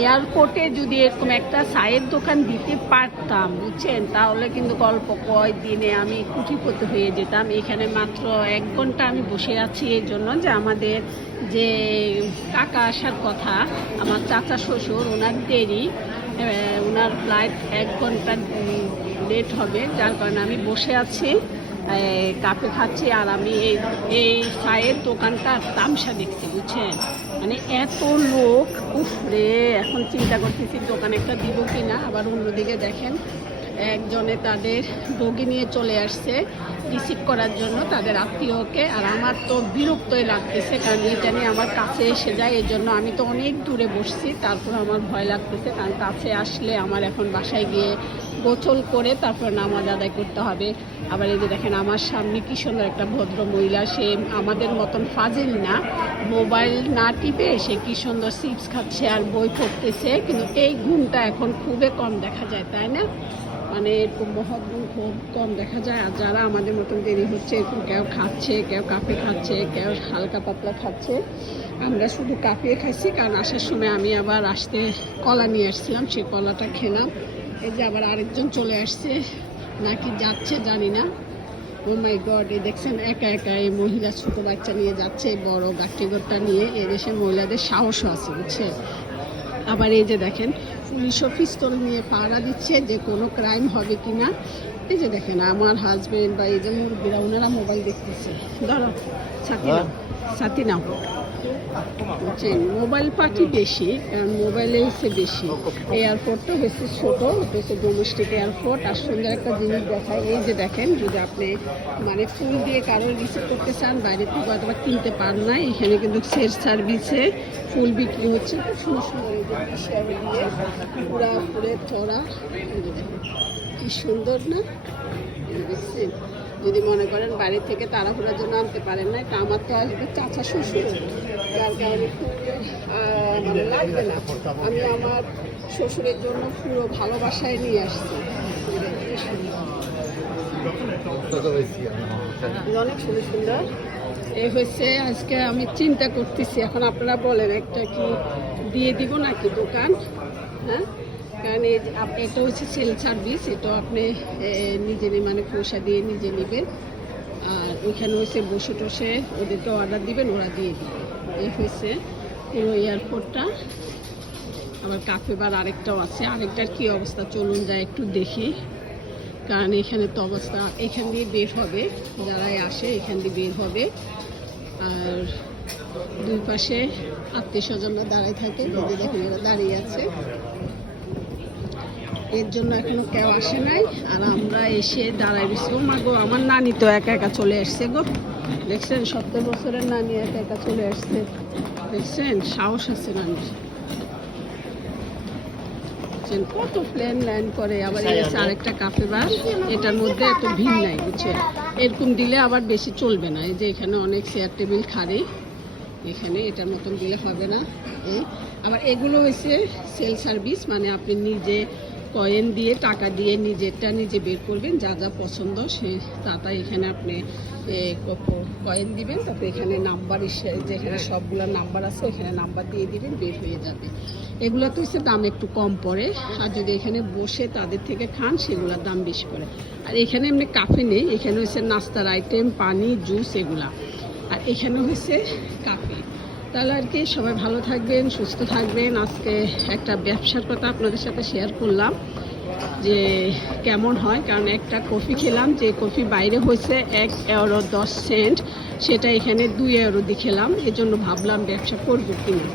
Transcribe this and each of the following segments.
এয়ারপোর্টে যদি এরকম একটা চায়ের দোকান দিতে পারতাম, বুঝছেন? তাহলে কিন্তু অল্প দিনে আমি কুটিপতি হয়ে যেতাম। এখানে মাত্র এক ঘণ্টা আমি বসে আছি এই জন্য যে আমাদের যে কাকা আসার কথা, আমার চাচা শ্বশুর, ওনার দেরি ওনার ফ্লাইট এক ঘণ্টা লেট হবে, যার কারণে আমি বসে আছি। কাপে খাচ্ছি আর আমি এই এই চায়ের দোকানটার তামসা দেখছি, বুঝছেন? মানে এত লোক উফরে এখন চিন্তা করতেছি দোকান একটা দিব কিনা, আবার অন্যদিকে দেখেন একজনে তাদের বগি নিয়ে চলে আসছে রিসিভ করার জন্য তাদের আত্মীয়কে, আর আমার তো বিরক্তই লাগতেছে কারণ এটা নিয়ে আমার কাছে এসে যায় এই জন্য আমি তো অনেক দূরে বসছি, তারপর আমার ভয় লাগতেছে কারণ কাছে আসলে আমার এখন বাসায় গিয়ে গোসল করে তারপর নামাজ আদায় করতে হবে। আবার এই যে দেখেন আমার সামনে কি সুন্দর একটা ভদ্র মহিলা, সে আমাদের মতন ফাজিল না, মোবাইল না টিপে সে কি সুন্দর চিপস খাচ্ছে আর বই পড়তেছে, কিন্তু এই গুণটা এখন খুবই কম দেখা যায়, তাই না? মানে এরকম মহৎ খুব কম দেখা যায়। আর যারা আমাদের মতন দেরি হচ্ছে, এরকম কেউ খাচ্ছে, কেউ কাপে খাচ্ছে, কেউ হালকা পাতলা খাচ্ছে, আমরা শুধু কাপিয়ে খাইছি। কারণ আসার সময় আমি আবার আসতে কলা নিয়ে আসছিলাম, সেই কলাটা খেলাম। এই যে আবার আরেকজন চলে আসছে, নাকি যাচ্ছে জানি না। ও মাই গড এই দেখছেন, একা একা এই মহিলা, ছোট বাচ্চা নিয়ে যাচ্ছে, বড় গাট্টিগরটা নিয়ে এ দেশের মহিলাদের সাহসও আছে বুঝছে আবার এই যে দেখেন পিস্তল নিয়ে পাহারা দিচ্ছে যে কোনো ক্রাইম হবে কি না এই যে দেখেন, আমার হাজবেন্ড বা এই যে মুরব্বীরা, ওনারা মোবাইল দেখতেছে। ধরো সাথী নাও সাথী নাও। বুঝছেন মোবাইল পার্টি বেশি কারণ মোবাইলে হচ্ছে বেশি। এয়ারপোর্টটা বেশি ছোট বেশি ডোমেস্টিক এয়ারপোর্ট আর সুন্দর একটা জিনিস দেখায়, এই যে দেখেন, যদি আপনি মানে ফুল দিয়ে কারও রিসিভ করতে চান, বাইরে থেকে অথবা কিনতে পান না, এখানে কিন্তু সেল সার্ভিসে ফুল বিক্রি হচ্ছে। খুব সুন্দর সুন্দর দিয়ে পুরা ফুলের থরা কি সুন্দর না? দেখছেন যদি মনে করেন বাড়ি থেকে তাড়াহুড়ার জন্য আনতে পারেন না এটা আমার তো আসবে চাচা শ্বশুর। যার কারণে মানে লাগবে না। আমি আমার শ্বশুরের জন্য পুরো ভালোবাসায় নিয়ে আসছি। অনেক সুন্দর সুন্দর। এই হচ্ছে আজকে আমি চিন্তা করতেছি এখন আপনারা বলেন একটা কি দিয়ে দিব নাকি দোকান? হ্যাঁ? কারণ এই যে আপ- এটা হচ্ছে সেল সার্ভিস, এটা আপনি নিজে মানে পয়সা দিয়ে নিজে নেবেন। আর ওইখানে হচ্ছে বসে টসে ওদেরকে অর্ডার দিবেন, ওরা দিয়ে দিবে। এই হয়েছে পুরো এয়ারপোর্টটা। আবার কাফে বার আরেকটাও আছে। আরেকটার কি অবস্থা চলুন যা একটু দেখি। কারণ এখানে তো অবস্থা, এখান দিয়ে বের হবে, যারাই আসে এখান দিয়ে বের হবে। আর দুই পাশে আত্মীয় স্বজনরা দাঁড়ায় থাকে যে দেখুন দাঁড়িয়ে আছে। এর জন্য এখনও কেউ আসে নাই। আর আমরা এসে দাঁড়াই রয়েছি। ও মা গো, আমার নানি তো একা একা চলে আসছে গো। দেখছেন, সত্তর বছরের নানি একা একা চলে আসছে। দেখছেন, সাহস আছে নানির। কত প্লেন ল্যান্ড করে। আবার হচ্ছে আরেকটা কাফে বার। এটার মধ্যে এত ভিড় নাই, বুঝছেন? এরকম দিলে আবার বেশি চলবে না। এই যে এখানে অনেক চেয়ার টেবিল খারে এখানে এটার মতন দিলে হবে না। আবার এগুলো হয়েছে সেল সার্ভিস মানে আপনি নিজে কয়েন দিয়ে, টাকা দিয়ে নিজেরটা নিজে বের করবেন, যা যা পছন্দ সে, তা তাতা এখানে আপনি কয়েন দিবেন, তারপরে এখানে নাম্বার যেখানে সবগুলো নাম্বার আছে ওখানে নাম্বার দিয়ে দিবেন, বের হয়ে যাবে। এগুলো তো হচ্ছে দাম একটু কম পড়ে, আর যদি এখানে বসে তাদের থেকে খান, সেগুলোর দাম বেশি পড়ে। আর এখানে এমনি কাফে নেই, এখানে হচ্ছে নাস্তার আইটেম পানি জুস এগুলা। আর এখানে হচ্ছে কাফে তাহলে আর কি, সবাই ভালো থাকবেন, সুস্থ থাকবেন। আজকে একটা ব্যবসার কথা আপনাদের সাথে শেয়ার করলাম যে কেমন হয়। কারণ একটা কফি খেলাম, যে কফি বাইরে হয়েছে এক ইউরো দশ সেন্ট সেটা এখানে দুই ইউরো দিয়ে খেলাম। এজন্য ভাবলাম ব্যবসা করব কিনা।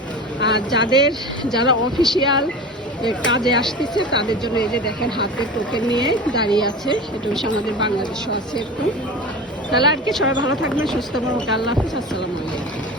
আর যাদের, যারা অফিসিয়াল কাজে আসতেছে, তাদের জন্য এই যে দেখেন, হাতে টোকেন নিয়ে দাঁড়িয়ে আছে। এটা হচ্ছে আমাদের বাংলাদেশও আছে একটু তাহলে আর কি, সবাই ভালো থাকবেন, সুস্থ থাকবেন। আল্লাহ হাফিজ, আসসালামু আলাইকুম।